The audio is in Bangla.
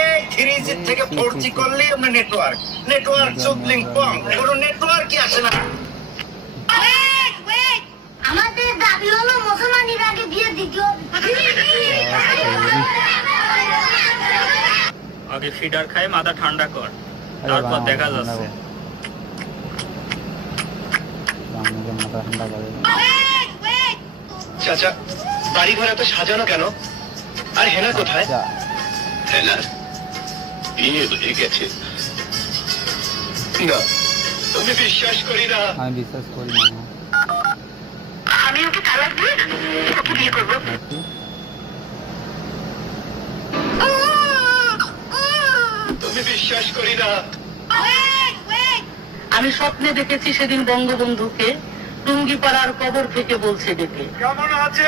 এই 3G থেকে 4G করলে আমরা নেটওয়ার্ক চুদলিং পং কোনো নেটওয়ার্কই আসে না। আমাদের দাবি হলো মুসলমানের আগে বিয়ে দিতে আগে ফিডার খাই মাথা ঠান্ডা কর, তারপর দেখা যাচ্ছে। চাচা বাড়ি ঘর এত সাজানো কেন? আর হেনা কোথায়? হেনা বিয়ে হয়ে গেছে। না আমি বিশ্বাস করি না। আমি ওকে তালাক দিয়ে ওকে বিয়ে করবো। তুমি বিশ্বাস করি না। আমি স্বপ্নে দেখেছি সেদিন বঙ্গবন্ধুকে টুঙ্গিপাড়ার কবর থেকে বলছে ডেকে, কেমন আছে?